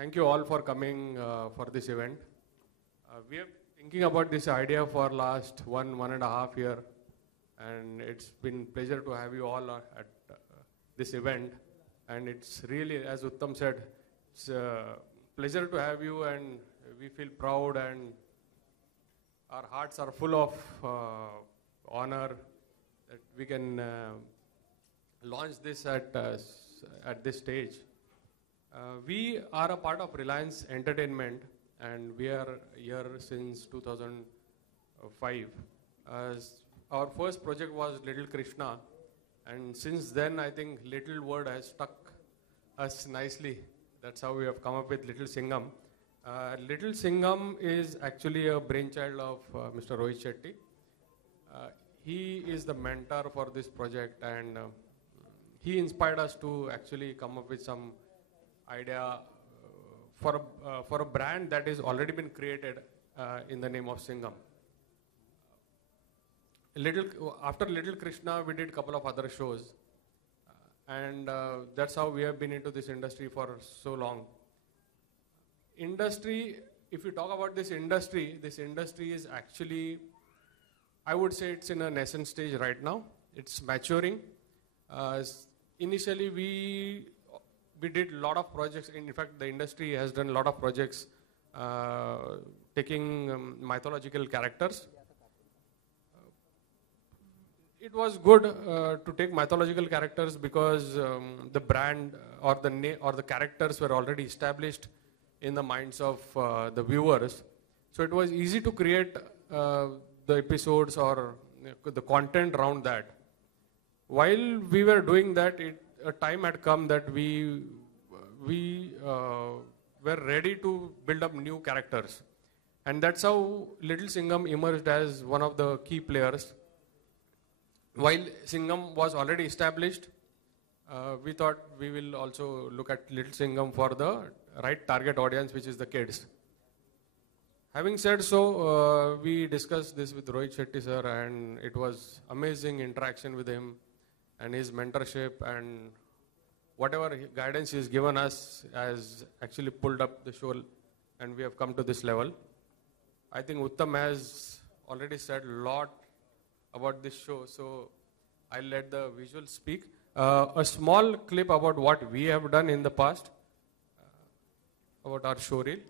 Thank you all for coming for this event. We have been thinking about this idea for last one and a half year, and it's been pleasure to have you all at this event. And it's really, as Uttam said, it's a pleasure to have you, and we feel proud, and our hearts are full of honor that we can launch this at this stage. We are a part of Reliance Entertainment, and we are here since 2005. Our first project was Little Krishna, and since then I think Little word has stuck us nicely. That's how we have come up with Little Singham. Little Singham is actually a brainchild of Mr. Rohit Shetty. He is the mentor for this project, and he inspired us to actually come up with some idea for a brand that is already been created in the name of Singham. After Little Krishna, we did a couple of other shows, and that's how we have been into this industry for so long. If you talk about this industry is actually, I would say it's in a nascent stage right now. It's maturing. Initially, we did a lot of projects. In fact, the industry has done a lot of projects taking mythological characters. It was good to take mythological characters because the brand or the characters were already established in the minds of the viewers. So it was easy to create the episodes or the content around that. While we were doing that, a time had come that we were ready to build up new characters. And that's how Little Singham emerged as one of the key players. While Singham was already established, we thought we will also look at Little Singham for the right target audience, which is the kids. Having said so, we discussed this with Rohit Shetty sir, and it was amazing interaction with him and his mentorship, and whatever guidance he's given us has actually pulled up the show, and we have come to this level. I think Uttam has already said a lot about this show, so I'll let the visuals speak. A small clip about what we have done in the past, about our show reel.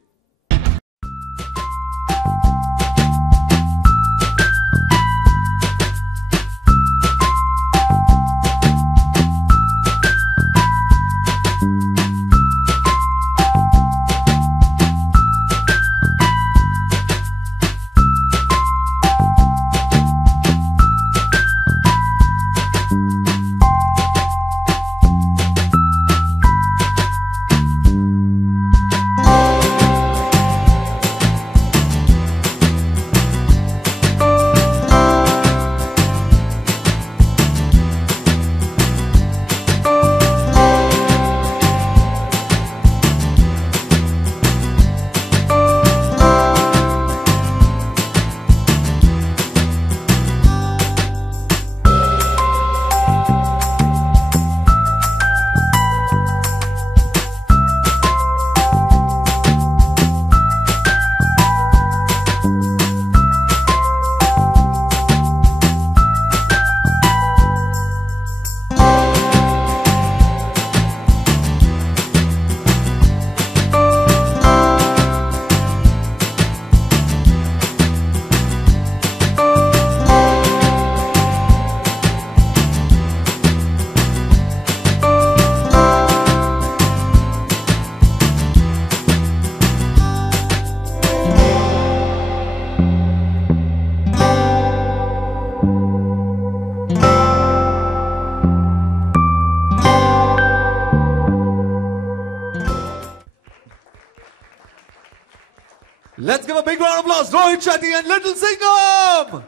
Let's give a big round of applause, Rohit Shetty and Little Singham!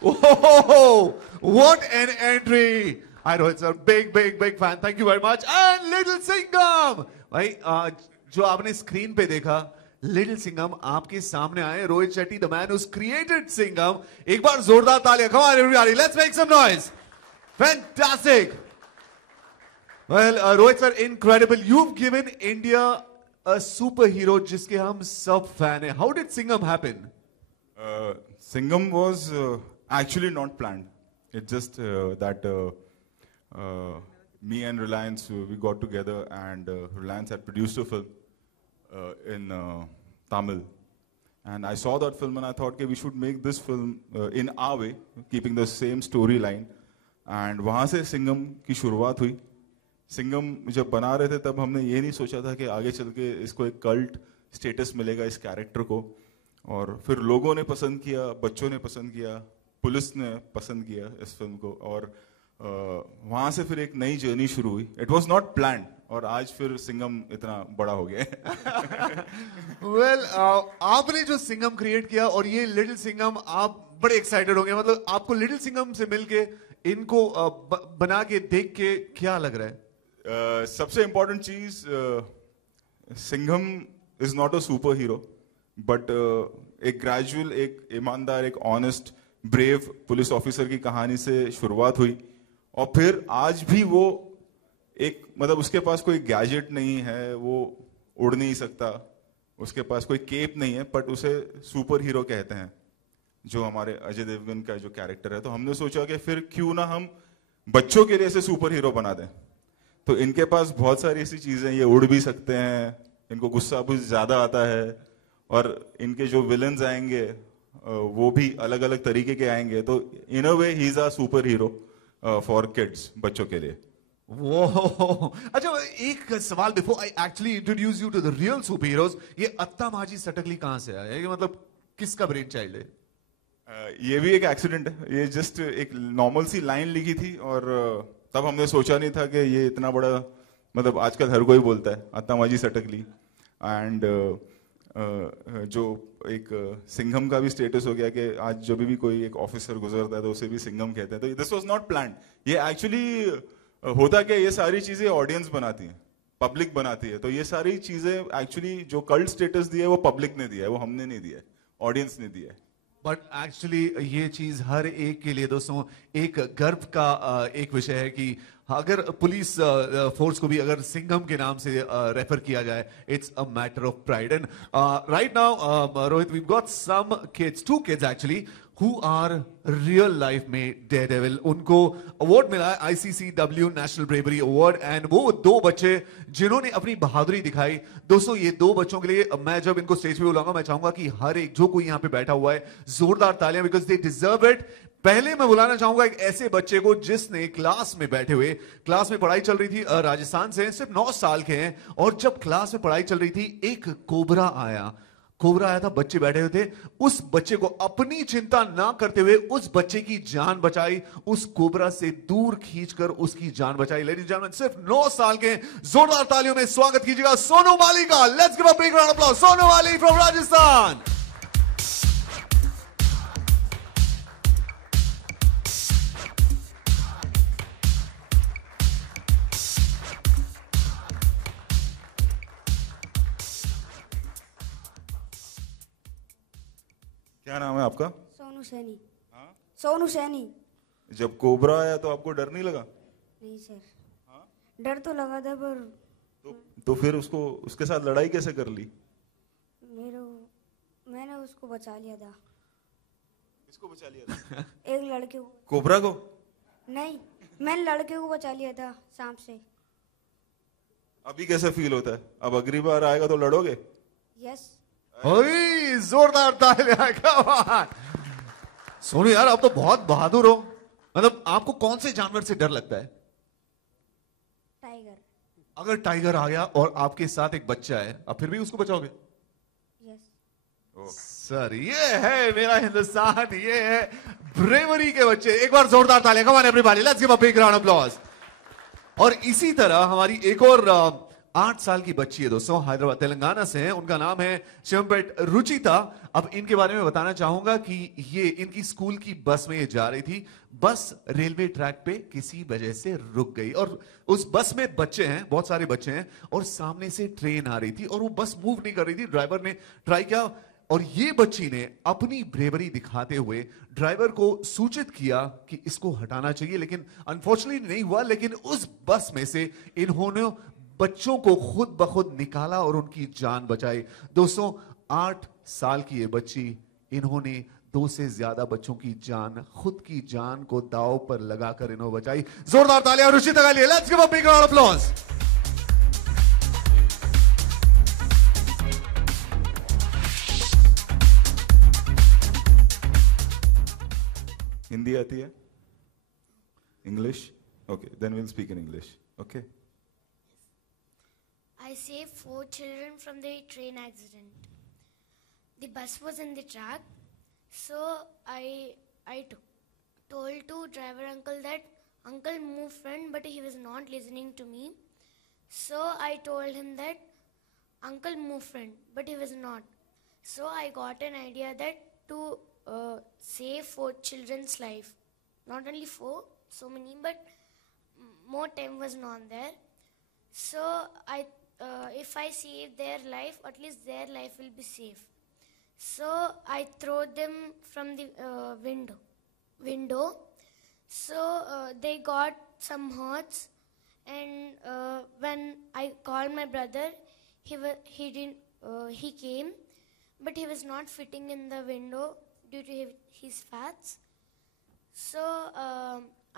Whoa, what an entry! Hi Rohit sir, big fan. Thank you very much. And Little Singham! भाई जो आपने screen पे देखा, Little Singham आपके सामने आए. Rohit Shetty, the man who's created Singham. एक बार जोरदार तालियां. Come on everybody, let's make some noise. Fantastic. Well, Rohit sir, incredible. You've given India a superhero जिसके हम सब fan हैं. How did Singham happen? Singham was actually not planned. It's just that me and Reliance, we got together, and Reliance had produced a film in Tamil. And I saw that film and I thought, okay, we should make this film in our way, keeping the same storyline. And वहाँ से सिंघम की शुरुआत हुई. सिंघम जब बना रहे थे तब हमने ये नहीं सोचा था कि आगे चल के इसको एक कल्ट स्टेटस मिलेगा इस कैरेक्टर को. और फिर लोगों ने पसंद किया, बच्चों ने पसंद किया, पुलिस ने पसंद किया इस फिल्म को. और वहाँ से फिर एक नई जर्नी शुरू हुई. It was not plan. और आज फिर सिंघम इतना बड़ा हो गया. Well, आपने जो सिंघम क्रिएट किया और ये लिटिल सिंघम, आप बड़े एक्साइटेड होंगे. मतलब आपको लिटिल सिंघम से मिलके, इनको बना के देख के क्या लग रहा है? सबसे इंपॉर्टेंट चीज, Singham is not a super hero, but एक ग्रेजुअल, एक ईमानदार, एक ऑनेस्ट, ब्रेव पुलिस ऑफिसर की कहानी से शुरुआत हुई. और फिर आज भी वो एक, मतलब उसके पास कोई गैजेट नहीं है, वो उड़ नहीं सकता, उसके पास कोई केप नहीं है, बट उसे सुपर हीरो कहते हैं, जो हमारे अजय देवगन का जो कैरेक्टर है. तो हमने सोचा कि फिर क्यों ना हम बच्चों के लिए इसे सुपर हीरो बना दें. तो इनके पास बहुत सारी ऐसी चीजें, ये उड़ भी सकते हैं, इनको गुस्सा भी ज्यादा आता है, और इनके जो विलन्स आएंगे वो भी अलग अलग तरीके के आएंगे. तो in a way he is a super hero for kids, बच्चों के लिए. वो अच्छा, एक सवाल before I actually introduce you to the real super heroes. ये अत्ता माजी सटकली कहां से आया है? मतलब किसका ब्रेन चाइल्ड है? ये भी एक एक्सीडेंट है. ये जस्ट एक नॉर्मल सी लाइन लिखी थी, और तब हमने सोचा नहीं था कि ये इतना बड़ा, मतलब आजकल हर कोई बोलता है अत्ता माजी सटकली. एंड जो एक सिंघम का भी स्टेटस हो गया कि आज जब भी कोई एक ऑफिसर गुजरता है तो उसे भी सिंघम कहते हैं. तो दिस वाज नॉट प्लान्ड. ये एक्चुअली होता क्या, ये सारी चीजें ऑडियंस बनाती है, पब्लिक बनाती है. तो ये सारी चीजें एक्चुअली जो कल्ट स्टेटस दिया है वो पब्लिक ने दिया है, वो हमने नहीं दिया है, ऑडियंस ने दिया है. बट एक्चुअली ये चीज हर एक के लिए दोस्तों एक गर्व का एक विषय है कि अगर पुलिस फोर्स को भी अगर सिंघम के नाम से रेफर किया जाए, it's a matter of pride. And right now Rohit, we got some kids, 2 kids actually, who are real life में डेयरडेविल. उनको अवार्ड मिला है ICCW national bravery award. And वो 2 बच्चे जिन्होंने अपनी बहादुरी दिखाई. दोस्तों ये 2 बच्चों के लिए मैं जब इनको स्टेज पे बुलाऊंगा, मैं चाहूंगा कि हर एक जो कोई यहाँ पे बैठा हुआ है, जोरदार तालियां, बिकॉज दे डिजर्व इट. पहले मैं बुलाना चाहूंगा एक ऐसे बच्चे को जिसने क्लास में बैठे हुए, क्लास में पढ़ाई चल रही थी, राजस्थान से, सिर्फ 9 साल के हैं, और जब क्लास में पढ़ाई चल रही थी एक कोबरा आया था, बच्चे बैठे हुए थे. उस बच्चे को अपनी चिंता ना करते हुए उस बच्चे की जान बचाई, उस कोबरा से दूर खींचकर उसकी जान बचाई. लेडीज एंड जेंटलमैन, सिर्फ 9 साल के, जोरदार तालियों में स्वागत कीजिएगा सोनू माली का. Let's give a big round of applause. Sonu Mali from Rajasthan. क्या नाम है आपका? सोनू सैनी. सोनू सैनी. जब कोबरा आया तो आपको डर नहीं लगा? नहीं सर. डर तो लगा था, पर तो फिर उसके साथ लड़ाई कैसे कर ली? मैंने उसको बचा लिया था. किसको बचा लिया था? एक लड़के को. कोबरा को? नहीं, मैंने लड़के को बचा लिया था सांप से. अभी कैसे फील होता है? अब अगली बार आएगा तो लड़ोगे? यस. ओए जोरदार तालियां. सोनू यार, आप तो बहुत बहादुर हो. मतलब आपको कौन से जानवर से डर लगता है? टाइगर. अगर टाइगर आ गया और आपके साथ एक बच्चा है, आप फिर भी उसको बचाओगे? यस. सर, ये है मेरा हिंदुस्तान, ये है ब्रेवरी के बच्चे. एक बार जोरदार तालियां. Come on everybody, let's give a big round of applause. और इसी तरह हमारी एक और 8 साल की बच्ची है दोस्तों, हैदराबाद तेलंगाना से है. उनका नाम है शिवमपेट रुचिता. अब इनके बारे में बताना चाहूंगा कि ये इनकी स्कूल की बस में ये जा रही थी. बस रेलवे ट्रैक पे किसी वजह से रुक गई, और उस बस में बच्चे हैं, बहुत सारे बच्चे हैं, और सामने से ट्रेन आ रही थी और वो बस मूव नहीं कर रही थी. ड्राइवर ने ट्राई किया, और ये बच्ची ने अपनी ब्रेवरी दिखाते हुए ड्राइवर को सूचित किया कि इसको हटाना चाहिए, लेकिन अनफॉर्चुनेटली नहीं हुआ. लेकिन उस बस में से इन्होंने बच्चों को खुद ब खुद निकाला और उनकी जान बचाई। दोस्तों 8 साल की ये बच्ची, इन्होंने 2 से ज्यादा बच्चों की जान, खुद की जान को दांव पर लगाकर इन्होंने बचाई। जोरदार तालियां रुचिता के लिए। Let's give a big round of applause. Hindi आती है? English? Okay, then we'll speak in English. Okay. I saved 4 children from the train accident. The bus was in the track, so I told to driver uncle that, "Uncle, move friend," but he was not listening to me. So I told him that, "Uncle, move friend," but he was not. So I got an idea that to save 4 children's life, not only 4, so many, but more time was not there. So if I save their life, at least their life will be safe. So I throw them from the window. So they got some hurts, and when I called my brother, he came, but he was not fitting in the window due to his fats. So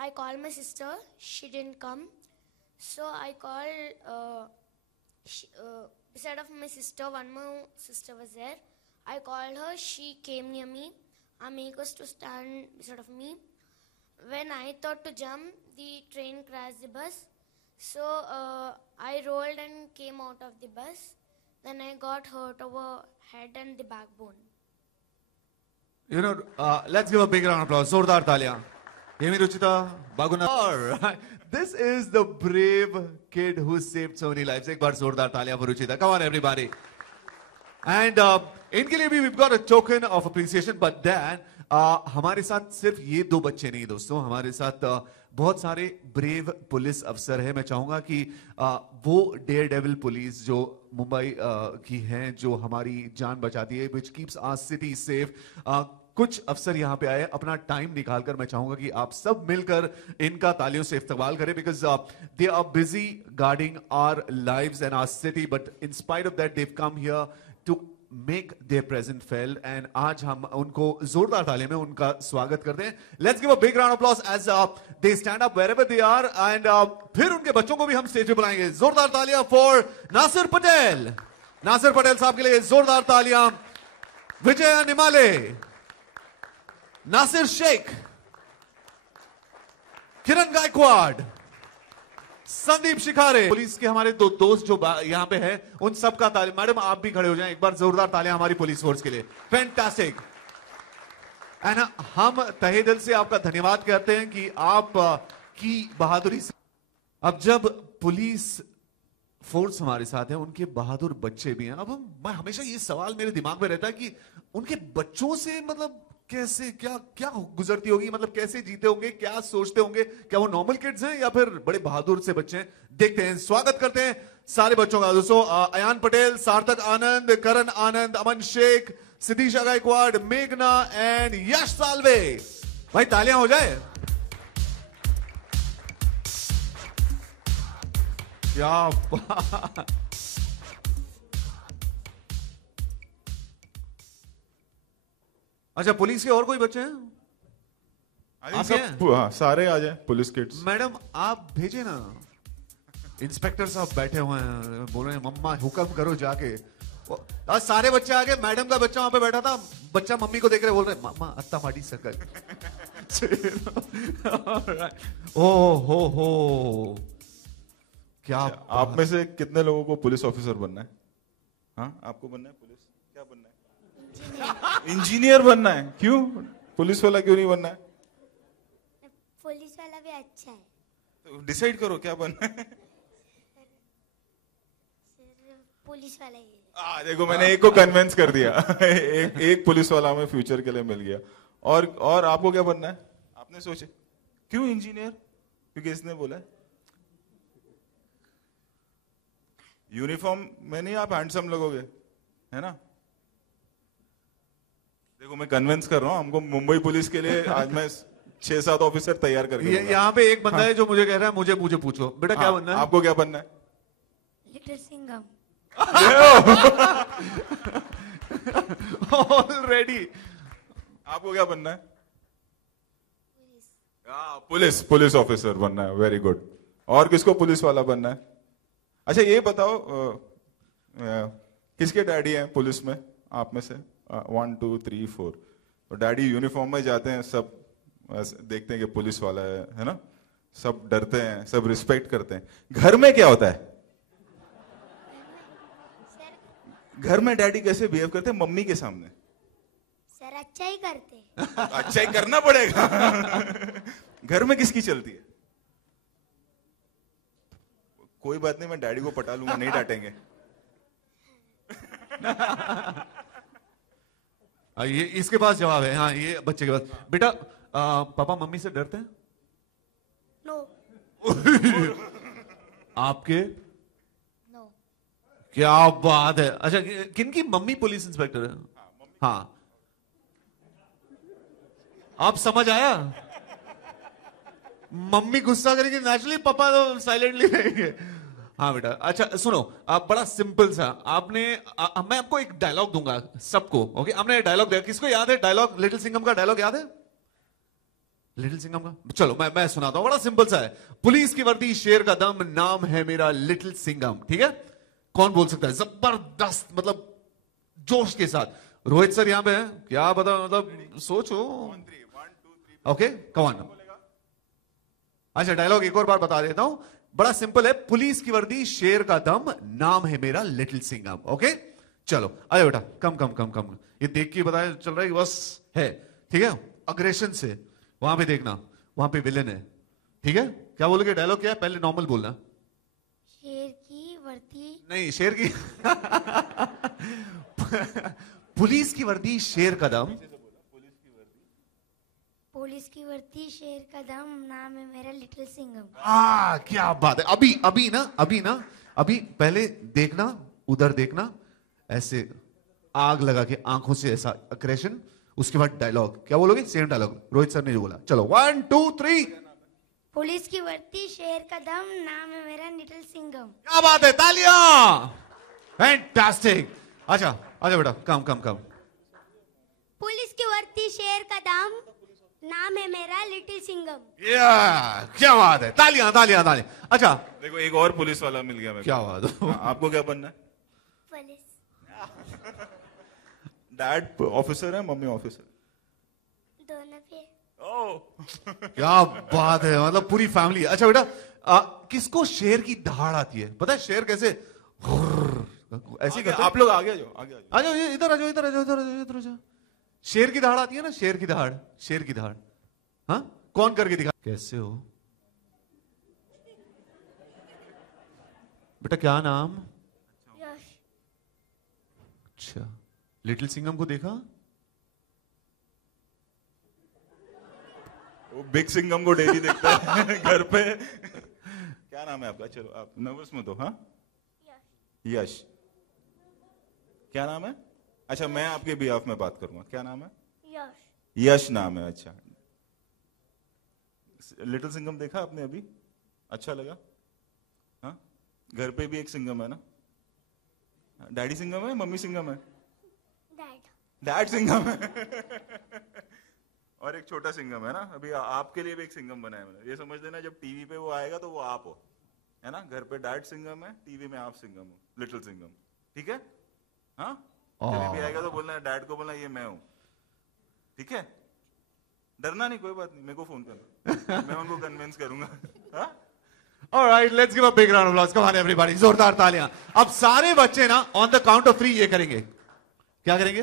I called my sister. She didn't come. So I called, beside of my sister, one more sister was there. I called her. She came near me. I made us to stand beside of me. When I thought to jump, the train crashed the bus. So I rolled and came out of the bus. Then I got hurt over head and the backbone. You know, let's give a big round of applause. Zordar taaliyan. Yemi Ruchita Baguna. All right. This is the brave kid who saved so many lives. एक बार जोरदार तालियां for Ruchita. Come on, everybody. And इनके लिए भी we've got a token of appreciation. But then हमारे साथ सिर्फ ये 2 बच्चे नहीं दोस्तों, हमारे साथ बहुत सारे ब्रेव पुलिस अफसर हैं। मैं चाहूंगा कि वो डेयर डेविल पुलिस जो मुंबई की हैं, जो हमारी जान बचाती है, which keeps our city safe, कुछ अफसर यहाँ पे आए अपना टाइम निकालकर। मैं चाहूंगा कि आप सब मिलकर इनका तालियों से इस्तकबाल करें, because they are busy guarding our lives and our city, but in spite of that they've come here to make their presence felt. And आज हम उनको जोरदार तालियों में उनका स्वागत करते हैं। Let's give a big round of applause as they stand up wherever they are. And फिर उनके बच्चों को भी हम स्टेज पे बुलाएंगे। जोरदार तालियां फॉर नासिर पटेल। नासिर पटेल साहब के लिए जोरदार तालियां। विजय निमाले, नासिर शेख, किरण गायकवाड़, संदीप शिखारे, पुलिस के हमारे 2 दोस्त जो यहां पे हैं, उन सब का तालियां। मैडम आप भी खड़े हो जाएं, एक बार जोरदार तालियां हमारी पुलिस फोर्स के लिए। फैंटास्टिक। एंड हम तहे दिल से आपका धन्यवाद कहते हैं कि आप की बहादुरी से। अब जब पुलिस फोर्स हमारे साथ है, उनके बहादुर बच्चे भी हैं। अब मैं हमेशा ये सवाल मेरे दिमाग में रहता है कि उनके बच्चों से मतलब कैसे क्या गुजरती होगी, मतलब कैसे जीते होंगे, क्या सोचते होंगे, क्या वो नॉर्मल किड्स हैं या फिर बड़े बहादुर से बच्चे हैं। देखते हैं, स्वागत करते हैं सारे बच्चों का। दोस्तों अयान पटेल, सार्थक आनंद, करण आनंद, अमन शेख, सिद्धीश गायकवाड़, मेघना एंड यश साल्वे। भाई तालियां हो जाए। क्या बात। अच्छा, पुलिस के और कोई बच्चे हैं? सब सारे आ जाए पुलिस किड्स। मैडम आप भेजे ना, इंस्पेक्टर साहब बैठे हुए हैं, बोल रहे हैं मम्मा हुक्म करो जाके। आज सारे बच्चे आ गए। मैडम का बच्चा वहां पे बैठा था, बच्चा मम्मी को देख रहे बोल रहे मम्मा अत्ता माड़ी सकल। हो क्या आप में से कितने लोगों को पुलिस ऑफिसर बनना है? हाँ, आपको बनना है पुलिस? क्या बनना है? इंजीनियर बनना है। क्यों? पुलिस वाला क्यों नहीं बनना है? पुलिस वाला भी अच्छा है। तो डिसाइड करो क्या बनना है। पुलिस वाला ही। देखो मैंने एक को कन्विंस कर दिया। एक पुलिस वाला हमें फ्यूचर के लिए मिल गया। और आपको क्या बनना है? आपने सोचे क्यों इंजीनियर? क्योंकि इसने बोला है। यूनिफॉर्म में नहीं आप हैंडसम लगोगे, है ना? देखो मैं कन्विंस कर रहा हूँ हमको मुंबई पुलिस के लिए। आज मैं 6-7 ऑफिसर तैयार करके यहाँ पे एक बंदा है जो मुझे कह रहा है मुझे पूछो बेटा क्या बनना है? आपको क्या बनना है? Little Singham. ऑलरेडी। आपको क्या बनना है? पुलिस ऑफिसर बनना है। Very good. और किसको पुलिस वाला बनना है? अच्छा ये बताओ, किसके डैडी हैं पुलिस में आप में से? 1 2 3 4। तो डैडी यूनिफॉर्म में जाते हैं, सब देखते हैं कि पुलिस वाला है ना, सब डरते हैं, सब रिस्पेक्ट करते हैं। घर में क्या होता है? घर में डैडी कैसे बिहेव करते हैं मम्मी के सामने? सर अच्छा ही करते। अच्छा ही करना पड़ेगा। घर में किसकी चलती है? कोई बात नहीं, मैं डैडी को पटा लूंगा, नहीं डांटेंगे। ये इसके पास जवाब है। हाँ, ये बच्चे के पास। बेटा पापा मम्मी से डरते हैं? नो। आपके? नो। क्या बात है। अच्छा, किनकी मम्मी पुलिस इंस्पेक्टर है? हाँ, आप समझ आया? मम्मी गुस्सा करेगी नेचुरली, पापा तो साइलेंटली रहेंगे। हाँ बेटा। अच्छा सुनो, आप बड़ा सिंपल सा आपने मैं आपको एक डायलॉग दूंगा सबको। ओके, आपने डायलॉग दिया, किसको याद है डायलॉग? लिटिल सिंघम का डायलॉग याद है? लिटिल सिंघम का चलो मैं सुनाता हूं, बड़ा सिंपल सा है। पुलिस की वर्दी शेर का दम, नाम है मेरा लिटिल सिंघम। ठीक है, कौन बोल सकता है जबरदस्त, मतलब जोश के साथ? रोहित सर यहां पे है क्या? बता, मतलब सोचो। Okay come on. अच्छा डायलॉग एक और बार बता देता हूं, बड़ा सिंपल है। पुलिस की वर्दी शेर का दम, नाम है मेरा लिटिल सिंघम। ओके चलो अरे बेटा, कम कम कम कम। ये देख के बताया चल रहा है कि बस है। ठीक है, अग्रेशन से वहां पे देखना, वहां पे विलेन है। ठीक है, क्या बोलोगे? डायलॉग क्या है? पहले नॉर्मल बोलना। शेर की वर्दी। नहीं, शेर की पुलिस की वर्दी शेर का दम, पुलिस की वर्दी शेर का दम, नाम है मेरा लिटिल सिंघम। क्या बात है। अभी ना अभी पहले देखना, उधर देखना, ऐसे आग लगा के आंखों से ऐसा अग्रेशन, उसके बाद डायलॉग। क्या बोलोगे? सेम डायलॉग रोहित सर ने जो बोला। चलो 1 2 3। पुलिस की वर्दी शेर का दम, नाम है मेरा लिटिल सिंघम। क्या बात है, तालियां। फैंटास्टिक। अच्छा बेटा, कम कम कम। पुलिस की वर्दी शेर का दम, नाम है मेरा लिटिल सिंघम। क्या बात है, तालियां तालियां तालियां। अच्छा देखो एक और पुलिस वाला मिल गया मेरे को। क्या बात है। आपको क्या बनना है? पुलिस। डैड ऑफिसर है, मम्मी ऑफिसर? दोनों पे। क्या बात है, मतलब पूरी फैमिली। अच्छा बेटा, किसको शेर की दहाड़ आती है? पता है शेर कैसे ऐसे करता है? आप लोग आगे जाओ, आगे आ जाओ, इधर आ जाओ, इधर आ जाओ, इधर आ जाओ, इधर आ जाओ। शेर की दहाड़ आती है ना, शेर की दहाड़, शेर की दहाड़। हाँ, कौन करके दिखा? कैसे हो बेटा? क्या नाम? यश। अच्छा, लिटिल सिंघम को देखा? वो बिग सिंघम को डेली देखता है घर पे। क्या नाम है आपका? चलो आप नर्वस मत हो। हाँ, यश। क्या नाम है? अच्छा मैं आपके बिहाफ में बात करूंगा। क्या नाम है? यश। यश नाम है। अच्छा, लिटिल सिंघम देखा आपने अभी? अच्छा लगा? हाँ, घर पे भी एक सिंघम है ना? डैडी सिंघम है, मम्मी सिंघम है? डैड सिंघम है। और एक छोटा सिंघम है ना? अभी आपके लिए भी एक सिंघम बनाया मैंने। ये समझ लेना, जब टीवी पे वो आएगा तो वो आप हो, है ना? घर पे डैड सिंघम है, टीवी में आप सिंघम हो, लिटिल सिंघम। ठीक है? हाँ, टीवी आएगा तो बोलना, डैड को बोलना ये मैं हूं। ठीक है? डरना नहीं, कोई बात नहीं, मेरे को फोन करना, मैं उनको कन्विंस करूंगा। हाँ? Alright, let's give a big round of applause. Come on everybody, जोरदार तालियां। अब सारे बच्चे ना ऑन द काउंट ऑफ 3 ये करेंगे। क्या करेंगे?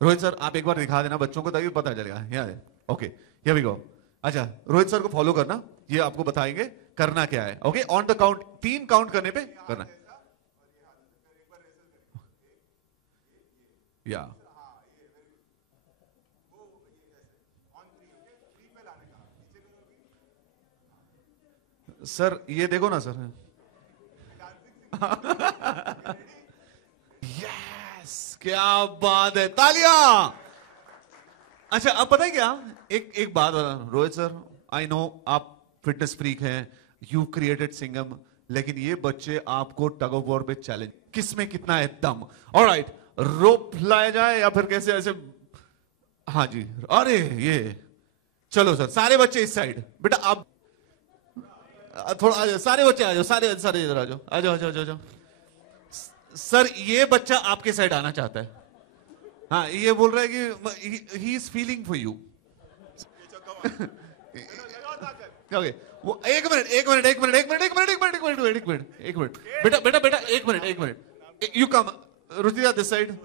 रोहित सर आप एक बार दिखा देना बच्चों को, ताकि पता चलेगा। यहाँ ओके, हियर वी गो। अच्छा, रोहित सर को फॉलो करना, ये आपको बताएंगे करना क्या है। Okay, on the count 3 count करने पे करना है। या सर ये देखो ना सर। यस, क्या बात है, तालियां। अच्छा अब पता है क्या, एक बात बता रोहित सर, आई नो आप फिटनेस फ्रीक हैं, यू क्रिएटेड सिंघम, लेकिन ये बच्चे आपको टग ऑफ वॉर पे चैलेंज, किसमें कितना है दम। ऑलराइट, रोप लाया जाए या फिर कैसे ऐसे? हाँ जी, अरे ये चलो सर, सारे बच्चे इस साइड। बेटा आप थोड़ा आ जाओ, सारे बच्चे आ जाओ, सारे सारे इधर आ जाओ, आ जाओ, आ जाओ, आ जाओ। सर ये बच्चा आपके साइड आना चाहता है। हाँ, ये बोल रहा है कि he is feeling for you. Okay, वो एक मिनट, बेटा एक minute, you come Ruchita this side.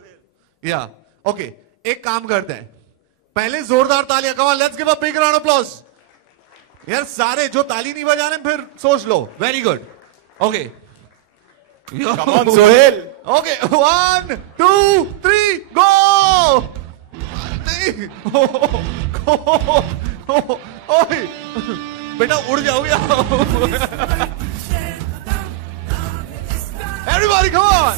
या ओके, एक काम करते हैं, पहले जोरदार तालियां, come on, let's give a big round of applause. यार सारे जो ताली नहीं बजा रहे फिर सोच लो। Very good, okay, Come on, Sohail. Okay, 1 2 3 go. नहीं, ओए बेटा उड़ जाओगे। Everybody come on.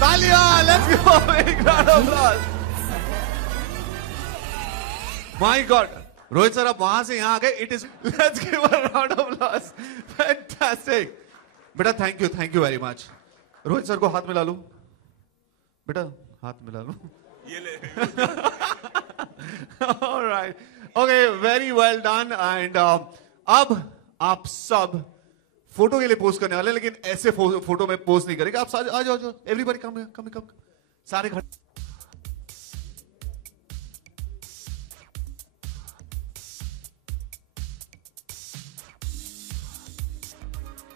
तालियां, let's go, big round of applause. My God, Rohit sir आप वहां से यहां आ गए। It is, let's give a round of applause. Fantastic बेटा, thank you very much. Rohit sir को हाथ मिला लूं बेटा, हाथ मिला लूं। ये ले। Alright, okay, very well done. And अब आप सब फोटो के लिए पोस्ट करने वाले, लेकिन ऐसे फोटो में पोस्ट नहीं करेंगे। आप आ जाओ, एवरीबॉडी कम, सारे खड़े।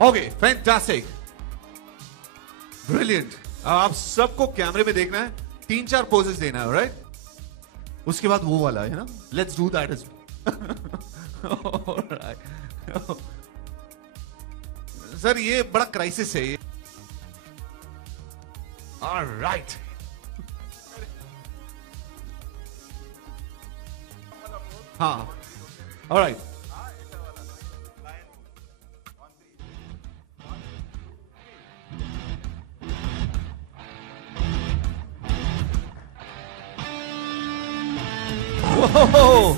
Okay, fantastic, brilliant. आप सबको कैमरे में देखना है, 3-4 पोजेस देना है, राइट? उसके बाद वो वाला है ना, let's do that is. Sir ये बड़ा क्राइसिस है ये। ऑलराइट, हाँ, alright, Whoa!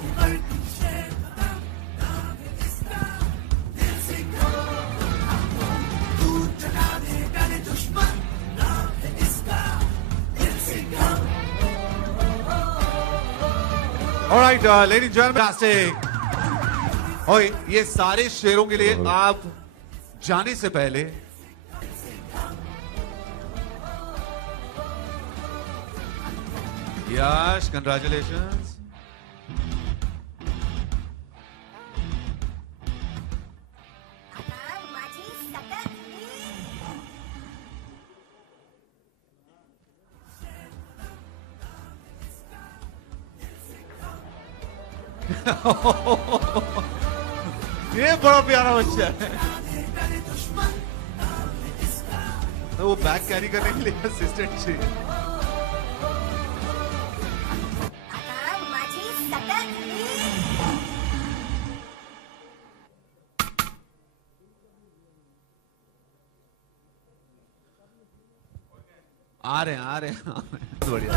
All right, ladies and gentlemen, fantastic. ओए, ये सारे शेरों के लिए आप जाने से पहले यश, congratulations. ये बड़ा प्यारा बच्चा है। तो वो बैग कैरी करने के लिए असिस्टेंट चाहिए। आ रहे हैं। बढ़िया।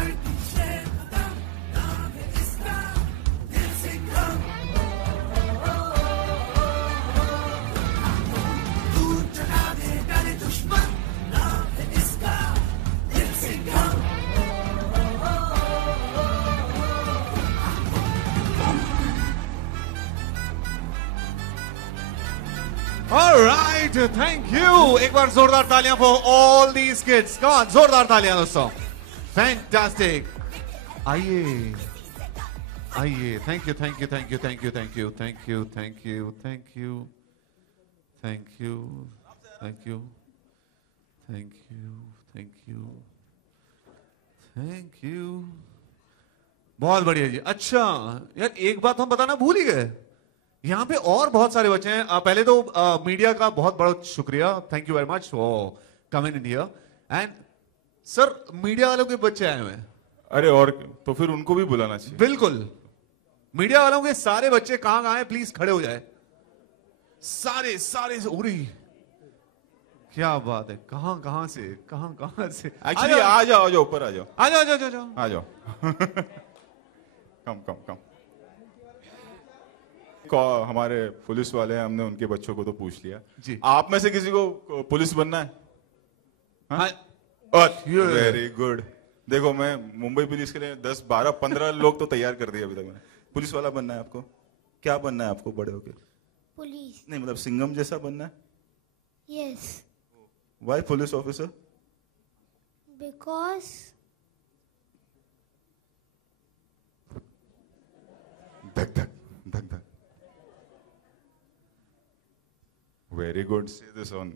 All right, thank you. एक बार जोरदार तालियां for all these kids. Come on, जोरदार तालियां दोस्तों. Fantastic. आइए. Thank you. बहुत बढ़िया जी। अच्छा यार, एक बात हम बताना भूल ही गए। यहाँ पे और बहुत सारे बच्चे हैं। पहले तो मीडिया का बहुत बहुत शुक्रिया, thank you very much for coming in here. And sir, media वालों के बच्चे आए हुए हैं। अरे और तो फिर उनको भी बुलाना चाहिए। बिल्कुल, मीडिया वालों के सारे बच्चे कहाँ हैं, प्लीज खड़े हो जाए। सारे सारे से उरी, क्या बात है, कहां कहां से, कहां कहां से। एक्चुअली आ जाओ ऊपर आ जाओ आ जाओ, जाओ जाओ जाओ आ जाओ कम कम कम। हमारे पुलिस वाले हैं, हमने उनके बच्चों को तो पूछ लिया जी। आप में से किसी को पुलिस बनना है? हाँ, वेरी गुड। देखो मैं मुंबई पुलिस के लिए 10 12 15 लोग तो तैयार कर दिए अभी तक मैंने। पुलिस वाला बनना है आपको? क्या बनना है आपको बड़े होके? Police. नहीं मतलब सिंघम जैसा बनना है? Yes. Why police officer? Because धक धक धक धक। Very good, say this on.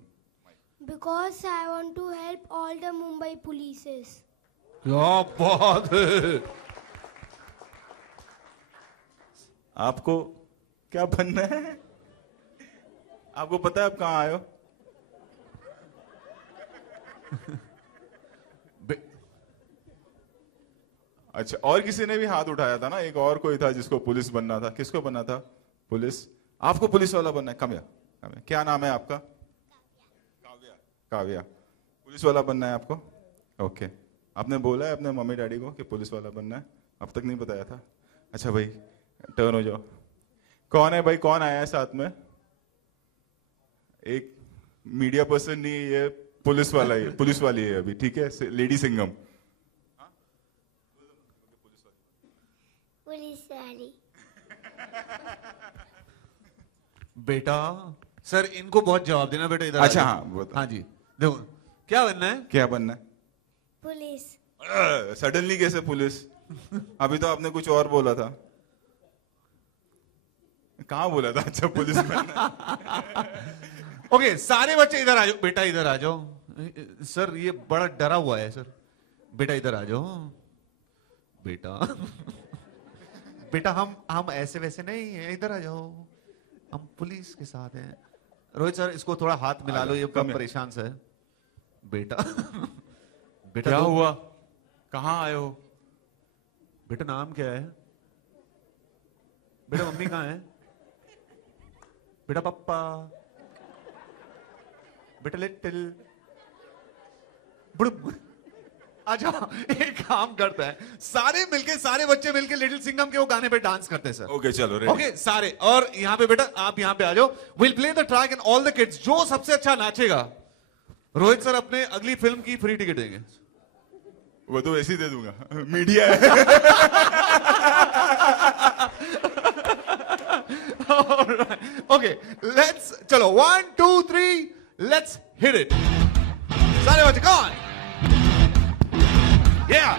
because I want to help all the Mumbai polices. क्या बात है। आपको क्या बनना है? आपको पता है आप कहां आए हो? अच्छा, और किसी ने भी हाथ उठाया था ना, एक और कोई था जिसको पुलिस बनना था। किसको बनना था? पुलिस। आपको पुलिस वाला बनना है? काव्या, काव्या क्या नाम है आपका? काव्या। काव्या पुलिस वाला बनना है आपको? ओके। आपने बोला है अपने मम्मी डैडी को कि पुलिस वाला बनना है? अब तक नहीं बताया था? अच्छा भाई टर्न हो जाओ। कौन है भाई, कौन आया है साथ में? एक मीडिया पर्सन नहीं, ये पुलिस वाला ही, पुलिस वाली है अभी, ठीक है? लेडी सिंघम। पुलिस वाली। बेटा सर इनको बहुत जवाब देना बेटा, इधर अच्छा आ हाँ जाओ। हाँ जी, देखो क्या बनना है? क्या बनना है? पुलिस। सडनली कैसे पुलिस? अभी तो आपने कुछ और बोला था। कहाँ बोला था? अच्छा पुलिस बनना। ओके सारे बच्चे इधर आ जाओ, बेटा इधर आ जाओ। सर ये बड़ा डरा हुआ है सर, बेटा इधर आ जाओ। बेटा बेटा हम ऐसे वैसे नहीं है, इधर आ जाओ, हम पुलिस के साथ हैं। रोहित सर इसको थोड़ा हाथ मिला लो, ये कम परेशान सा है। बेटा बेटा क्या तो, हुआ? कहाँ आए हो? बेटा नाम क्या है? बेटा मम्मी कहाँ है? बेटा पप्पा, बेटा लिटिल। अच्छा एक काम करता है, सारे मिलके, सारे बच्चे मिलके लिटिल सिंघम के वो गाने पे डांस करते हैं सर। ओके चलो रेडी। ओके सारे, और यहाँ पे बेटा आप यहाँ पे आ जाओ। Will play the track and all the kids, जो सबसे अच्छा नाचेगा रोहित सर अपने अगली फिल्म की फ्री टिकट देंगे। वो तो ऐसे ही दे दूंगा, मीडिया है। ओके लेट्स, चलो 1 2 3 लेट्स हिट इट। सारे बच्चे कौन? Yeah.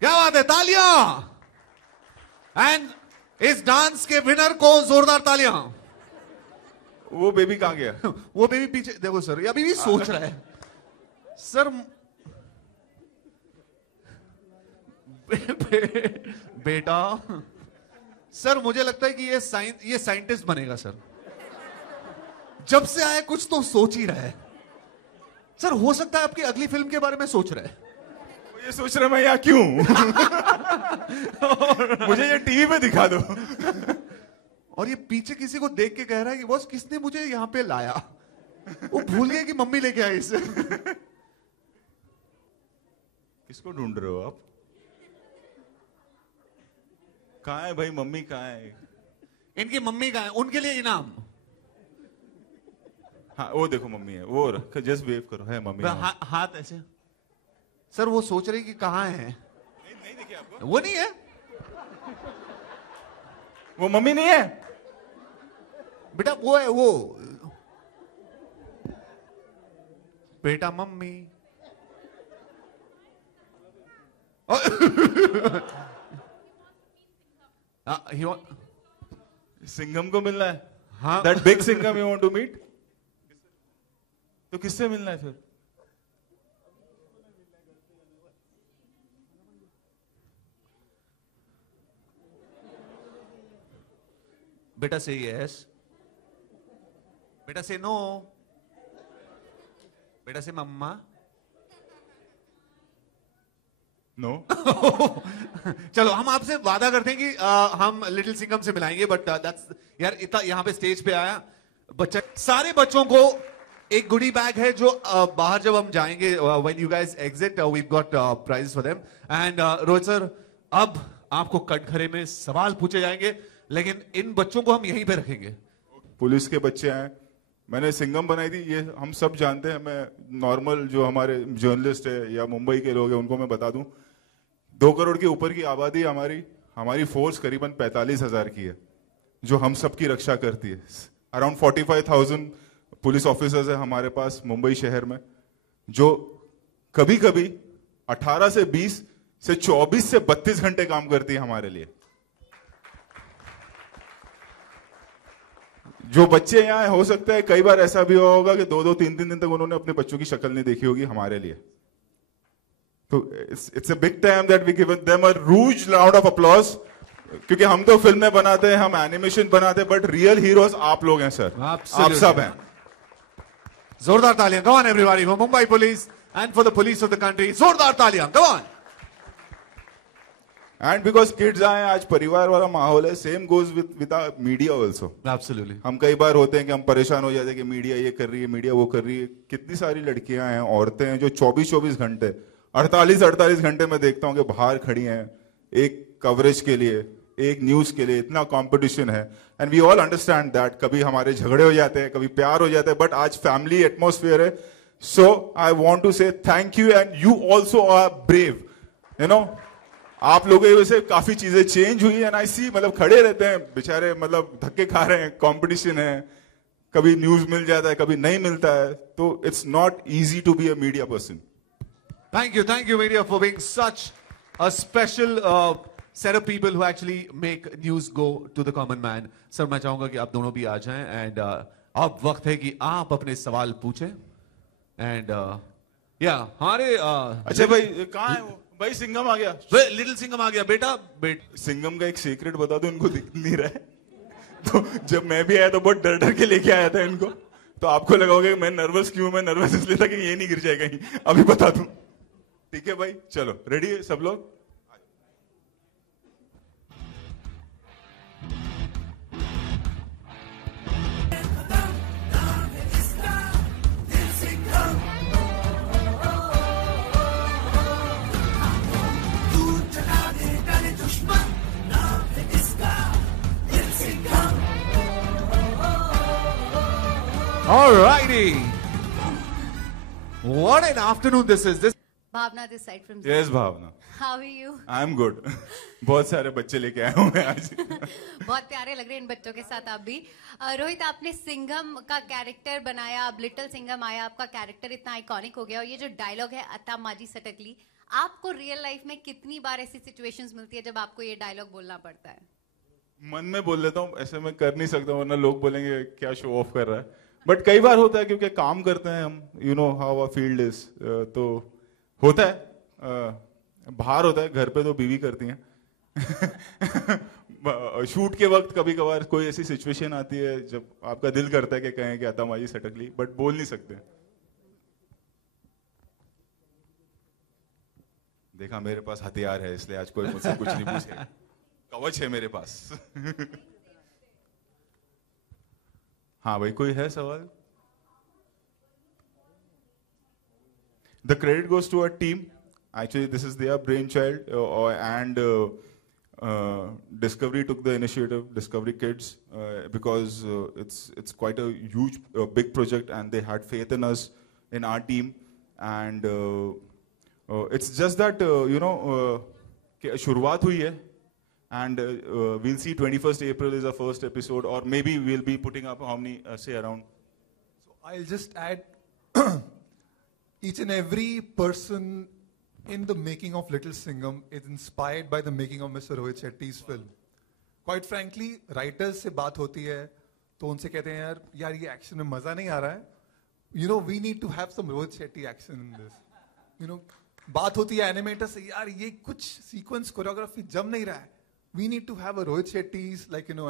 क्या बात है, तालियां। एंड इस डांस के विनर को जोरदार तालियां। वो बेबी कहाँ गया? वो बेबी पीछे देखो सर, ये अभी भी सोच रहा है सर। बेटा सर मुझे लगता है कि ये साइंटिस्ट बनेगा सर। जब से आया कुछ तो सोच ही रहा है सर। हो सकता है आपकी अगली फिल्म के बारे में सोच रहा है। ये सोच रहा मैं यहाँ क्यों? मुझे ये टीवी पे दिखा दो। और ये पीछे किसी को देख के कह रहा है कि बॉस किसने मुझे यहाँ पे लाया। वो भूल गया कि मम्मी लेके आई इसे। किसको ढूंढ रहे हो आप? कहाँ है भाई मम्मी, कहाँ है? इनकी मम्मी कहाँ है? उनके लिए इनाम। हाँ वो देखो मम्मी है, वो जस्ट वेव करो, है मम्मी। हाथ ऐसे सर, वो सोच रहे कि कहाँ है। नहीं देखिए आपको? वो नहीं है, वो मम्मी नहीं है बेटा वो है वो। बेटा मम्मी। सिंघम को मिलना है? हाँ। That big Singham you want to meet? तो किससे मिलना है फिर? बेटा से यस, बेटा से नो, बेटा से मम्मा। No. चलो हम आपसे वादा करते हैं कि हम लिटिल सिंघम से मिलाएंगे, बट दैट्स यार इतना यहाँ पे स्टेज पे आया बच्चा, सारे बच्चों को एक गुडी बैग है जो बाहर जब हम जाएंगे, when you guys exit we got prizes for them. And Rohit sir, अब आपको कटघरे में सवाल पूछे जाएंगे, लेकिन इन बच्चों को हम यहीं पे रखेंगे। पुलिस के बच्चे आए, मैंने सिंघम बनाई थी, ये हम सब जानते हैं। मैं नॉर्मल जो हमारे जर्नलिस्ट है या मुंबई के लोग हैं उनको मैं बता दूं, 2 करोड़ के ऊपर की आबादी हमारी फोर्स करीबन 45,000 की है जो हम सब की रक्षा करती है। अराउंड 45,000 पुलिस ऑफिसर्स है हमारे पास मुंबई शहर में, जो कभी कभी 18 से 20 से 24 से 32 घंटे काम करती है हमारे लिए। जो बच्चे यहाँ हो सकता है कई बार ऐसा भी हुआ होगा कि 2-2, 3-3 दिन तक उन्होंने अपने बच्चों की शक्ल नहीं देखी होगी हमारे लिए। तो it's a big time that we give them a huge round of applause, क्योंकि हम तो फिल्में बनाते हैं, हम एनिमेशन बनाते हैं, बट रियल हीरोज आप लोग हैं सर, आप सब हैं। जोरदार तालियां, come on everybody for Mumbai police and for the police of the country, जोरदार तालियां, come on। And because kids आए, आज परिवार वाला माहौल है, same goes with media also. Absolutely. हम कई बार होते हैं कि हम परेशान हो जाते हैं कि मीडिया ये कर रही है, मीडिया वो कर रही है। कितनी सारी लड़कियां हैं, औरतें हैं जो 24-24 घंटे, 48-48 घंटे में देखता हूं कि बाहर खड़ी हैं एक कवरेज के लिए, एक न्यूज के लिए। इतना कंपटीशन है and we all understand that. कभी हमारे झगड़े हो जाते हैं, कभी प्यार हो जाता है, बट आज फैमिली एटमोस्फियर है। So I want to say thank you, and you also are brave. You know, आप लोगों की वजह से काफी चीजें चेंज हुई, एंड आई सी, मतलब खड़े रहते हैं बेचारे, मतलब धक्के खा रहे हैं, कंपटीशन है, कभी न्यूज मिल जाता है, कभी नहीं मिलता है, तो it's not easy to be a media person. Thank you media for being such a special set of people who actually make news go to the common man. Sir मैं चाहूंगा कि आप दोनों भी आ जाएं, एंड अब वक्त है कि आप अपने सवाल पूछें। एंड या हमारे अच्छा भाई, कहाँ है वो भाई? सिंघम आ गया, लिटिल सिंघम आ गया। बेटा सिंघम का एक सीक्रेट बता दो, इनको दिख नहीं रहा है। तो जब मैं भी आया तो बहुत डर डर के लेके आया था इनको, तो आपको लगा होगा कि मैं नर्वस क्यों? मैं नर्वस इसलिए था कि ये नहीं गिर जाएगा कहीं। अभी बता दूं, ठीक है भाई? चलो, रेडी है सब लोग? Alrighty. What an afternoon this is. This Bhavna this side from yes Bhavna, How are you? I am good. बहुत सारे बच्चे लेके आया हूं मैं आज। बहुत प्यारे लग रहे हैं इन बच्चों के साथ आप भी। रोहित, आपने सिंघम का कैरेक्टर बनाया, अब लिटिल सिंघम आया, आपका कैरेक्टर इतना आइकॉनिक हो गया, और ये जो डायलॉग है अत्ता माजी सटकली, आपको रियल लाइफ में कितनी बार ऐसी सिचुएशंस मिलती है जब आपको ये डायलॉग बोलना पड़ता है? मन में बोल लेता हूँ, ऐसे मैं कर नहीं सकता, वरना लोग बोलेंगे क्या शो ऑफ कर रहा है। बट कई बार होता है क्योंकि काम करते हैं हम, you know how a field is, तो होता है। बाहर होता है, घर पे तो बीवी करती हैं। शूट के वक्त कभी कभार कोई ऐसी सिचुएशन आती है जब आपका दिल करता है कि कहें कि आता माजी सटकली, बट बोल नहीं सकते। देखा, मेरे पास हथियार है, इसलिए आज कोई मुझसे कुछ नहीं पूछेगा। कवच है मेरे पास। हाँ भाई, कोई है सवाल? The credit goes to our team. Actually, this is their brainchild, and Discovery took the initiative, Discovery Kids, because it's quite a huge, big project, and they had faith in us, in our team, and it's just that you know, शुरुआत हुई है, and we'll see 21st April is our first episode, or maybe we'll be putting up how many, say around. So I'll just add, each and every person in the making of Little Singham is inspired by the making of Mr. Rohit Shetty's film. Quite frankly writers से बात होती है तो उनसे कहते हैं यार ये एक्शन में मजा नहीं आ रहा है, you know we need to have some Rohit Shetty action in this, you know बात होती है एनिमेटर से, यार ये कुछ सीक्वेंस कोरियोग्राफी जम नहीं रहा है, we need to have a Rohit Shetty's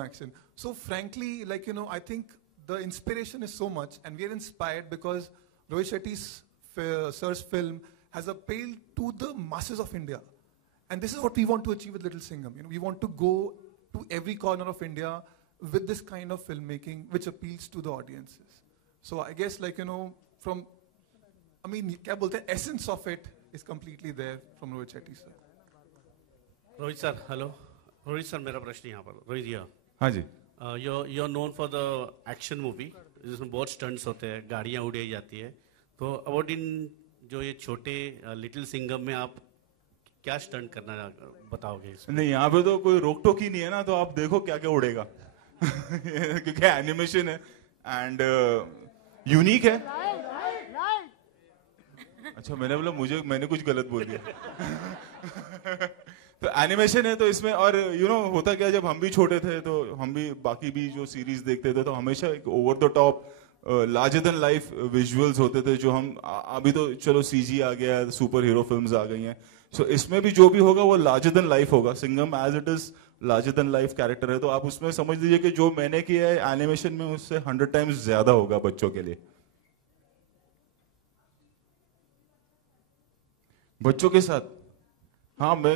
action. So frankly, I think the inspiration is so much, and we are inspired because Rohit Shetty's sir's film has appealed to the masses of India, and this is what we want to achieve with Little Singham. We want to go to every corner of India with this kind of filmmaking which appeals to the audiences. So I guess from क्या बोलते हैं, essence of it is completely there from Rohit Shetty sir. Rohit sir, hello Rohit sir, मेरा प्रश्न यहाँ पर रोहित जी, हाँ जी, you are known for the action movie जिसमें बहुत स्टंट्स होते हैं, गाड़ियाँ उड़ाई जाती है, तो अबाउट इन जो ये छोटे लिटिल सिंगम में आप क्या स्टंट करना बताओगे इसमें? नहीं, यहाँ पे तो कोई रोक टोक ही नहीं है ना, तो आप देखो क्या क्या उड़ेगा क्योंकि एनिमेशन है एंड यूनिक है। अच्छा, मैंने कुछ गलत बोल दिया तो एनिमेशन है तो इसमें, और होता क्या, जब हम भी छोटे थे तो हम भी बाकी भी जो सीरीज देखते थे तो हमेशा एक over the top larger than life visuals होते थे, जो हम अभी तो चलो सीजी आ गया, सुपर हीरो फिल्म्स आ गई हैं, सो इसमें भी जो भी होगा वो लार्जर देन लाइफ होगा। Singham as it is larger than life character है, तो आप उसमें समझ लीजिए कि जो मैंने किया है एनिमेशन में उससे 100 टाइम्स ज्यादा होगा बच्चों के लिए। बच्चों के साथ हाँ, मैं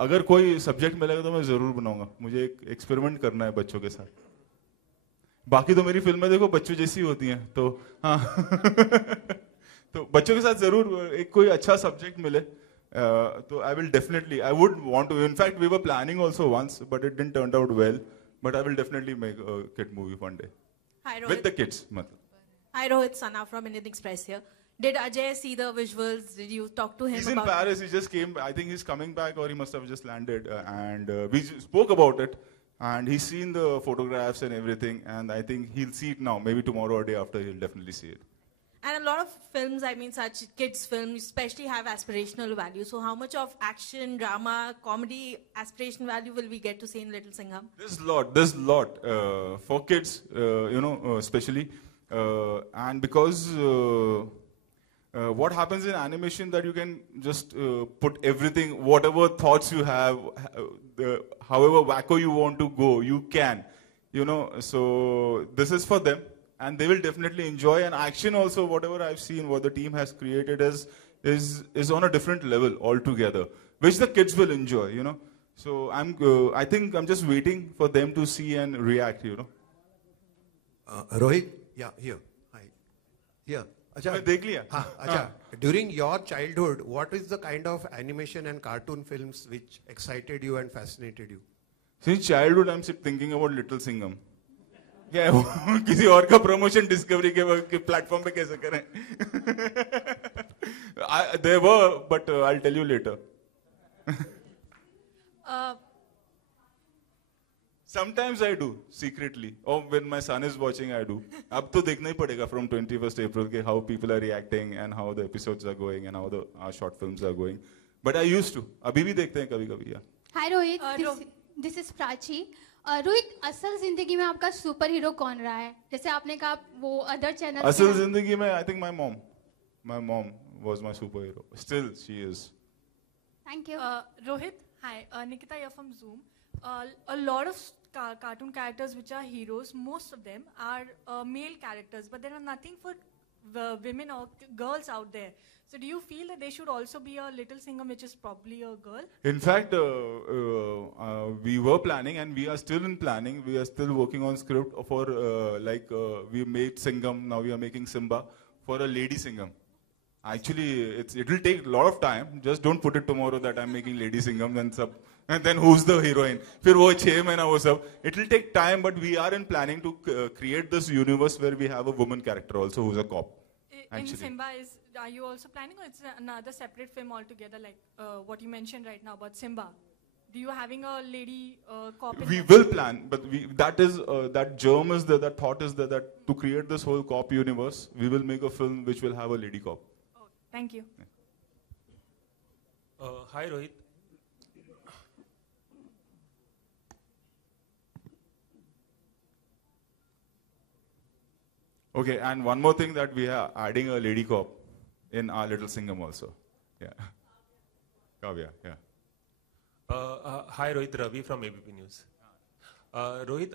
अगर कोई सब्जेक्ट मिलेगा तो मैं जरूर बनाऊंगा, मुझे एक एक्सपेरिमेंट करना है बच्चों के साथ। बाकी तो मेरी फिल्में देखो बच्चों जैसी होती हैं, तो हाँ तो बच्चों के साथ जरूर एक कोई अच्छा सब्जेक्ट मिले, तो I will definitely, I would want to, in fact we were planning also once but it didn't turn out well, but I will definitely make a kid movie one day with the kids. मतलब Hi Rohit, Sana from Indian Express here. Did Ajay see the visuals? Did you talk to him he's about in Paris, he just came, I think he's coming back or he must have just landed, and we spoke about it and he's seen the photographs and everything, and I think he'll see it now, maybe tomorrow or day after he'll definitely see it. And a lot of films, such kids films especially have aspirational value. So how much of action, drama, comedy, aspiration value will we get to see in Little Singham? There's a lot for kids, especially, and because what happens in animation that you can just put everything, whatever thoughts you have, however wacko you want to go, you can, so this is for them and they will definitely enjoy. And action also, whatever I've seen, what the team has created is on a different level altogether, which the kids will enjoy, so I think I'm just waiting for them to see and react, Rohit, yeah, here, hi, here. अच्छा, देख लिया? हाँ, अच्छा, during your childhood, what is the kind of animation and cartoon films which excited you and fascinated you? Since childhood, I'm thinking about Little Singham. क्या है, किसी और का प्रमोशन डिस्कवरी के प्लेटफॉर्म पे कैसे करें? There were, but I'll tell you later. Sometimes I do secretly, or when my son is watching, I do. अब तो देखना ही पड़ेगा from 21st April के how people are reacting and how the episodes are going and how the short films are going. But I used to. अभी भी देखते हैं कभी-कभी यार. Hi Rohit, this is Prachi. Rohit, असल जिंदगी में आपका सुपर हीरो कौन रहा है? जैसे आपने कहा वो अदर चैनल। असल जिंदगी में I think my mom was my superhero. Still she is. Thank you. Rohit, hi, Nikita here from Zoom. A lot of cartoon characters which are heroes, most of them are male characters, but there are nothing for women or girls out there. So do you feel that they should also be a Little Singham, which is probably a girl? In fact, we were planning and we are still in planning. We are still working on script for we made Singham, now we are making Simba for a lady Singham. Actually, it will take a lot of time. Just don't put it tomorrow that I'm making Lady Singham and then who's the heroine? फिर वो 6 महीना वो सब. It will take time, but we are in planning to create this universe where we have a woman character also who's a cop. In Simba, are you also planning, or it's another separate film altogether, like what you mentioned right now about Simba? Do you having a lady cop? We will plan, but that germ is there, that thought is there, that to create this whole cop universe, we will make a film which will have a lady cop. Thank you. Hi Rohit. Okay, and one more thing that we are adding a lady cop in our Little Singham also. Yeah. Kavya, yeah. Hi Rohit, Ravi from ABP News. Rohit,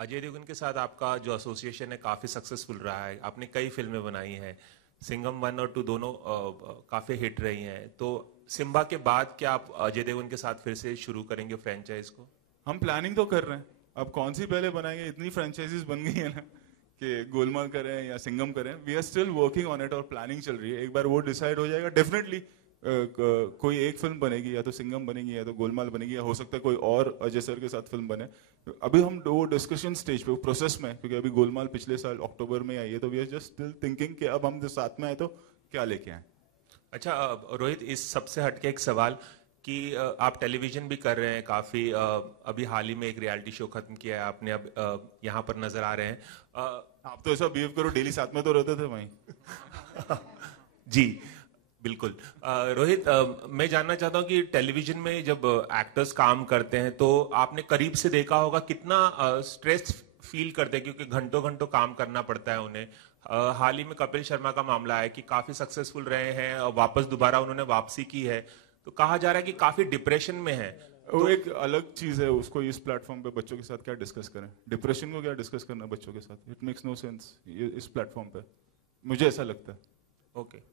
Ajay Devgan के साथ आपका जो association है काफी successful रहा है. आपने कई फिल्में बनाई हैं. सिंघम 1 और 2 दोनों काफी हिट रही हैं. तो सिम्बा के बाद क्या आप अजय देवगन के साथ फिर से शुरू करेंगे फ्रेंचाइज को? हम प्लानिंग तो कर रहे हैं. अब कौन सी पहले बनाएंगे, इतनी फ्रेंचाइजीज बन गई है ना कि गोलमाल करें या सिंघम करें. We are still working on it और प्लानिंग चल रही है. एक बार वो डिसाइड हो जाएगा डेफिनेटली कोई एक फिल्म बनेगी, या तो सिंघम बनेगी या तो गोलमाल बनेगी, या हो सकता है कोई और अजय सर के साथ फिल्म बने. अभी हम वो डिस्कशन स्टेज पे, प्रोसेस में, क्योंकि अभी गोलमाल पिछले साल अक्टूबर में आई है, तो we are just still thinking कि अब हम जो साथ में आए तो क्या लेके आए. अच्छा रोहित, इस सबसे हटके एक सवाल कि आप टेलीविजन भी कर रहे हैं काफी. अभी हाल ही में एक रियलिटी शो खत्म किया है आपने, अब यहाँ पर नजर आ रहे हैं. आप तो ऐसा बिहेव करो, डेली साथ में तो रहते थे वहीं. जी बिल्कुल. रोहित, मैं जानना चाहता हूँ कि टेलीविजन में जब एक्टर्स काम करते हैं तो आपने करीब से देखा होगा कितना स्ट्रेस फील करते हैं, क्योंकि घंटों घंटों काम करना पड़ता है उन्हें. हाल ही में कपिल शर्मा का मामला है कि काफी सक्सेसफुल रहे हैं और वापस दोबारा उन्होंने वापसी की है, तो कहा जा रहा है कि काफी डिप्रेशन में है. वो एक अलग चीज है, उसको इस प्लेटफॉर्म पे बच्चों के साथ क्या डिस्कस करें. डिप्रेशन को क्या डिस्कस करना बच्चों के साथ, इट मेक्स नो सेंस इस प्लेटफॉर्म पे, मुझे ऐसा लगता है. Okay.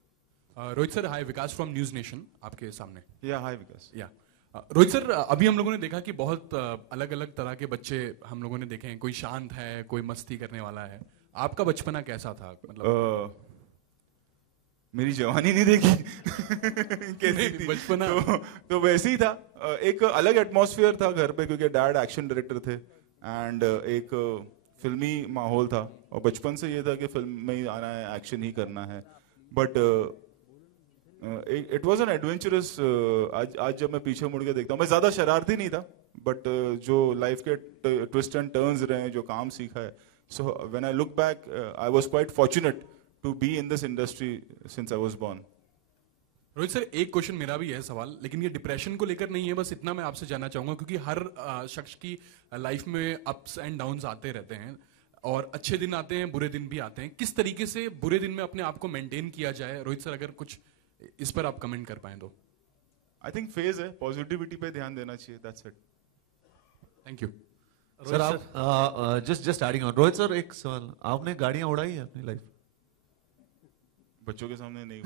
Rohit sir, hi, Vikas from news nation आपके सामने. या हाय विकास. या रोहित सर, अभी हम लोगों ने देखा कि बहुत अलग अलग तरह के बच्चे हम लोगों ने देखे हैं. कोई शांत है, कोई मस्ती करने वाला है. आपका बचपना कैसा था? मतलब मेरी जवानी नहीं देखी कैसी थी बचपना? तो वैसे ही था. एक अलग एटमॉस्फेयर था घर पे, क्योंकि डैड एक्शन डायरेक्टर थे एंड एक फिल्मी माहौल था, और बचपन से ये था कि फिल्म में ही आना है, एक्शन ही करना है. But it was an adventurous. आज जब मैं पीछे मुड़ के देखता हूँ, मैं ज्यादा शरारती नहीं था, बट जो लाइफ के ट्विस्ट एंड टर्न्स रहे हैं, जो काम सीखा है, so when I look back I was quite fortunate to be in this industry since I was born. Rohit sir, एक क्वेश्चन मेरा भी है सवाल, लेकिन ये डिप्रेशन को लेकर नहीं है, बस इतना मैं आपसे जानना चाहूंगा, क्योंकि हर शख्स की लाइफ में अप्स एंड डाउन्स आते रहते हैं, और अच्छे दिन आते हैं, बुरे दिन भी आते हैं. किस तरीके से बुरे दिन में अपने आप को मेंटेन किया जाए? रोहित सर, अगर कुछ इस पर आप कमेंट कर पाए तो. आई थिंक फेज है, पॉजिटिविटी पे ध्यान देना चाहिए, that's it. Thank you. Sir, आप just adding on, Rohit sir, एक सवाल, आपने गाड़ियां उड़ाई है अपनी लाइफ? बच्चों के सामने नहीं.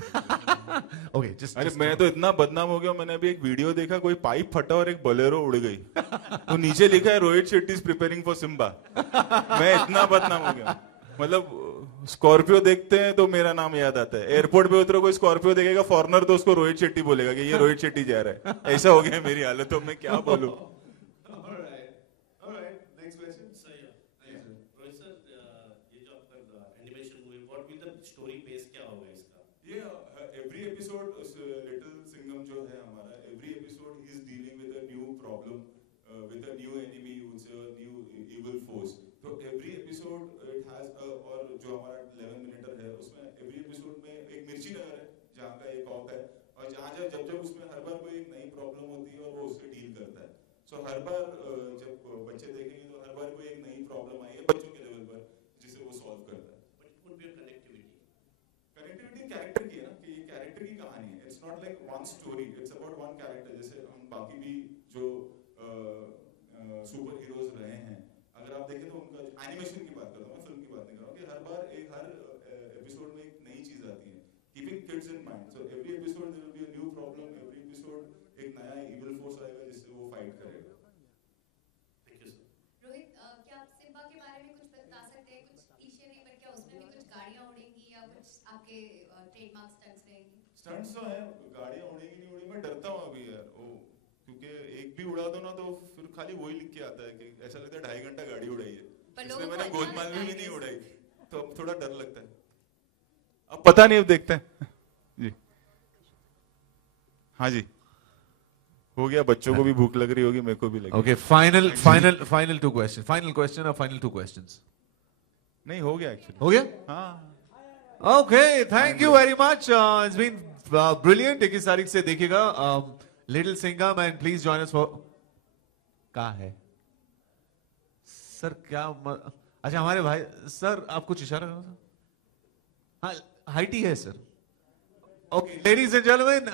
Okay, just. अरे मैं तो इतना बदनाम हो गया, मैंने अभी एक वीडियो देखा, कोई पाइप फटा और एक बोलेरो उड़ गई, तो नीचे लिखा है Rohit Shetty is preparing for Simmba. मैं इतना बदनाम हो गया. मतलब स्कॉर्पियो देखते हैं तो मेरा नाम याद आता है. एयरपोर्ट पे उतरो, कोई स्कॉर्पियो देखेगा फॉरनर, तो उसको रोहित शेट्टी बोलेगा कि ये रोहित शेट्टी जा रहा है. ऐसा हो गया मेरी हालत, तो मैं क्या बोलूं. एवरी एपिसोड लिटिल सिंघम जो है हमारा, every episode he is dealing with a new problem, with a new enemy, new evil force. तो एवरी एपिसोड इट हैज, और जो हमारा 11 मिनटर है उसमें एवरी एपिसोड में एक मिर्ची नगर है जहाँ का एक ऑप है, और जहाँ जब उसमें हर बार कोई एक नई प्रॉब्लम होती है और वो उससे डील करता है. सो हर बार जब बच्चे देखेंगे तो हर बार कोई एक नई प्रॉब्लम आई है बच्चों के लेवल पर, जिसे वो सॉल्व करता है. कनेक्टिविटी कैरेक्टर की है ना, कि ये कैरेक्टर की कहानी है. It's not like one story, it's about one character. जैसे हम बाकी भी जो सुपर हीरोज रहे हैं, अगर आप देखें तो उनका एनिमेशन की बात करता हूँ, मैं फिल्म की बात नहीं कर रहा हूँ, कि हर एपिसोड में एक नई चीज आती है, keeping kids in mind. So every episode there will be a new problem, every episode एक नया इविल फोर्स आएगा जिससे वो फाइट करेगा. Thank you sir. रोहित, क्या आप सिम्बा के बारे में कुछ बता सकते हैं? कुछ क्लीशे नहीं, पर क्या उसमें भी कुछ गाड़ियां उड़ेंगी या कुछ आपके ट्रेडमार्क स्टंट्स रहेंगे? स्टंट्स तो हैं, गाड़ियां उड़ेगी नहीं उड़ेगी, मैं डरता हूँ अभी यार. क्योंकि एक भी उड़ा दो ना तो फिर खाली वही लिख के आता है कि ऐसा लगता है 2.5 घंटा गाड़ी उड़ाई है. इसलिए मैंने गोलमाल में भी नहीं उड़ाई, तो अब थोड़ा डर लगता है. अब पता नहीं, अब देखते हैं. जी हाँ जी, हो गया. बच्चों को भी भूख लग रही होगी, मेरे को भी लगी. Okay, final 2 question. Final question और फाइनल 2 क्वेश्चंस. नहीं, हो गया एक्चुअली. हो गया? हाँ. Okay, thank you very much. It's been brilliant. 21 तारीख से देखिएगा little Singham, and please join us for. कहाँ है सर? क्या अच्छा हमारे भाई सर आप कुछ इशारा करो सर. हाँ हाइटी है sir. Okay ladies and gentleman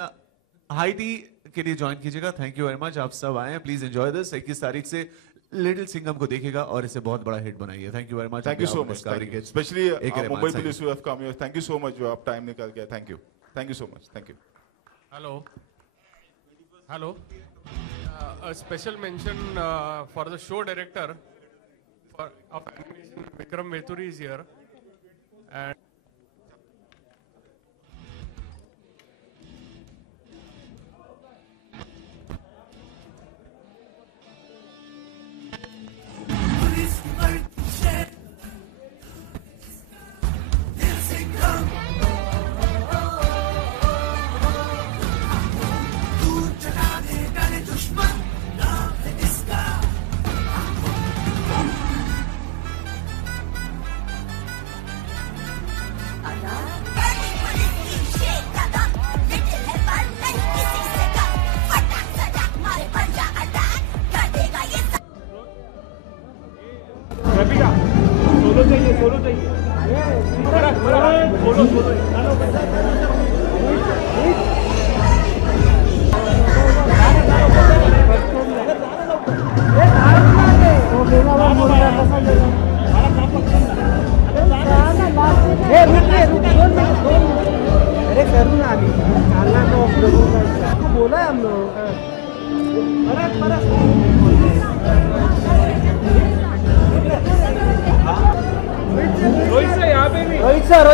high tea के लिए ज्वाइन कीजिएगा. Thank you very much. आप सब आए हैं. Please enjoy this. 21 तारीख से लिटिल सिंघम को देखिएगा और इसे बहुत बड़ा हिट बनाइए. Thank you very much. Thank you so much. Specially Mumbai police you have come here. Thank you so much जो आप टाइम निकाल के. Thank you so much. Thank you. Hello. A special mention for the show director of animation, Vikram Veturi is here. And Rohit sir